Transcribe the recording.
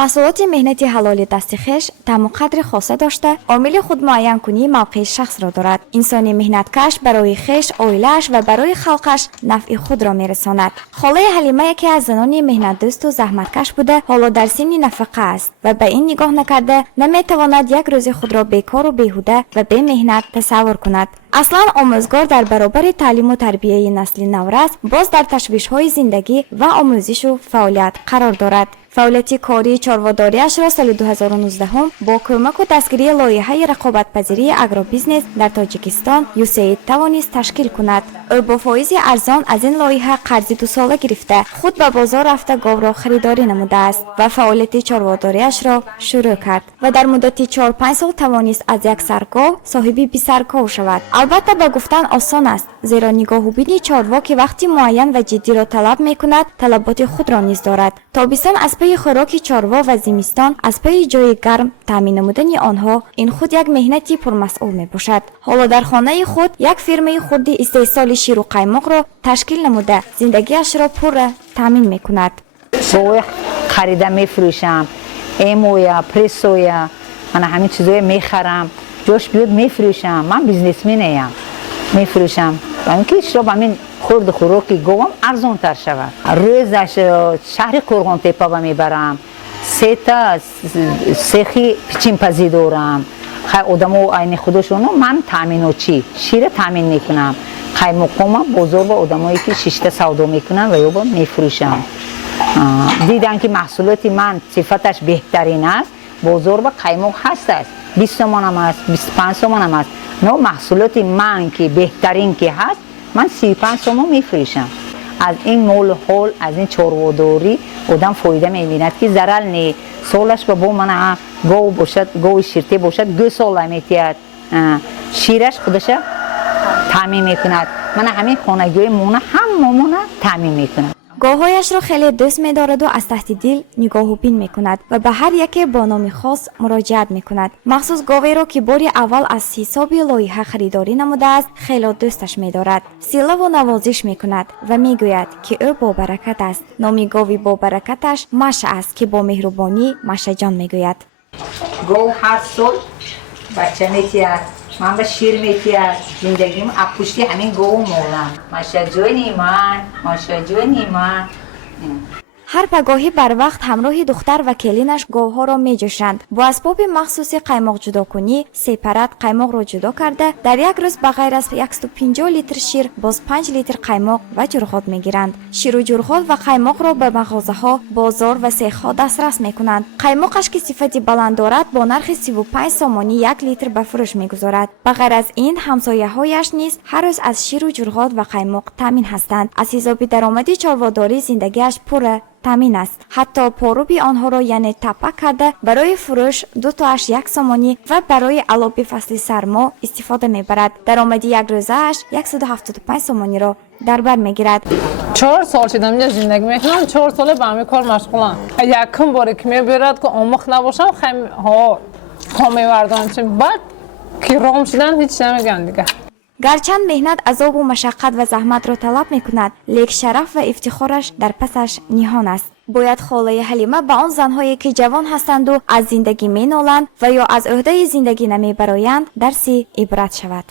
محصولات مهنتی حلال دست خویش طعم و قدر خاصه داشته، عامل خود معین کنی موقع شخص را دارد. انسان مهنتکش برای خویش، عائله‌اش و برای خلقش نفع خود را میرساند. خاله حلیمه یکی از زنان مهنت دوست و زحمتکش بوده، حالا در سن نفقه است و به این نگاه نکرده نمیتواند یک روز خود را بیکار و بیهوده و بی مهنت تصور کند. اصلا آموزگار در برابر تعلیم و تربیت نسل نو است، باز در تشویش‌های زندگی و آموزش و فعالیت قرار دارد. فعالیت کاری چارواداری‌اش را سال 2019 با کمک و دستگیری لایحه رقابت‌پذیری اگروبیزنس در تاجیکستان USAID توانست تشکیل کند. او با فایز ارزان از این لایحه قرض 2 ساله گرفته خود به بازار رفته گاو را خریداری نموده است و فعالیت چارواداری‌اش را شروع کرد و در مدت 4-5 سال توانست از یک سرگاو صاحب 20 سرگاو شود. البته به گفتن آسان است، زیرا نگاه و بین چاروا که وقتی معین و جدی را طلب می‌کند، طلبات خود را نیز دارد. تابستان از پی خوراک چاروا و زمستان از پی جای گرم تامین نمودن آنها، این خود یک مهنتی پرمسئول می باشد. حالا در خانه خود یک فرمه خودی استحصال شیر و قایماق را تشکیل نموده زندگیش را پر تامین می کند. گوه خریده می فروشم، ایمویا، پرسویا، من همین چیزایی می خرم، جوش بیاد می فروشم. من بیزنسمنیم، می فروشم. و اینکه اشراب همین خورد خوراکی گوام ارزان تر شود. روزش شهر کرغان تپه میبرم، 3 تا سخی پیچین پزی دارم. خیلی آدمو عین خودشونو من تامین و چی شیر تامین میکنم. خیلی مقام بازار با آدمایی که 6 تا سودا میکنن و یا با میفروشم. دیدن که محصولات من صفتش بهترین است، بازار با قیمت هست است. 20 تومان هم است، 25 تومان هم است. نه محصولات من که بهترین که هست، من 35 تومان میفروشم. از این مول حال، از این چارواداری آدم فایده میبیند که ضرر نی. سالش با من گاو باشد، گاو شیرته باشد 2 سال میتید، شیرش خودش تامین میکند. من همین خانگی مونه هم مامونه تامین میکنم. گاوهایش را خیلی دوست می‌دارد و از تحت دل نگاه و بین می‌کند و به هر یک با نام خاص مراجعت می‌کند. مخصوص گاوی را که باری اول از حساب لایحه خریداری نموده است خیلی دوستش می‌دارد. صله و نوازش می‌کند و می‌گوید که او با برکت است. نام گاوی با برکتش مشه است که با مهربانی مشه جان می‌گوید. گاو هر سال بچه می‌تید. من به شیر میتید. زندگیم اپوشتی همین گاو مولم. ماشه جونی من، ماشه جونی من. هر پگاهی بر وقت همراه دختر و کلینش گاوها را می جوشند. با اسباب مخصوصی قایماق جدا کنی، 3 پرد قایماق را جدا کرده در یک روز به غیر از 150 لیتر شیر باز 5 لیتر قایماق و جرخات می گیرند. شیر و جرخات و قایماق را به مغازه ها، بازار و سیخ ها دسترس می کنند. قایماقش که صفت بلند دارد با نرخ 35 سامانی 1 لیتر به فروش می گذارد. به غیر از این همسایه هایش نیز هر روز از شیر و جرخات و قایماق تامین هستند. از حساب درآمدی چارواداری زندگیش پر تامین است. حتی پاروبی آنها را یعنی تپک کرده برای فروش 2 تا 1 سامانی و برای علاب فصل سرما استفاده میبرد. درآمدی یک روزه‌اش 175 سامانی را در بر میگیرد. 4 سال شدم اینجا زندگی میکنم. 4 ساله به همین کار مشغولم. یکم باری که میبرد که آموخت نباشم خیلی پا میوردم. بعد که رام شدن هیچ نمیگن دیگه. گرچند مهنت عذاب و مشقت و زحمت را طلب میکند، لیک شرف و افتخارش در پسش نهان است. باید خاله حلیمه به آن زنهایی که جوان هستند و از زندگی مینالند و یا از عهده زندگی نمیبرایند درسی عبرت شود.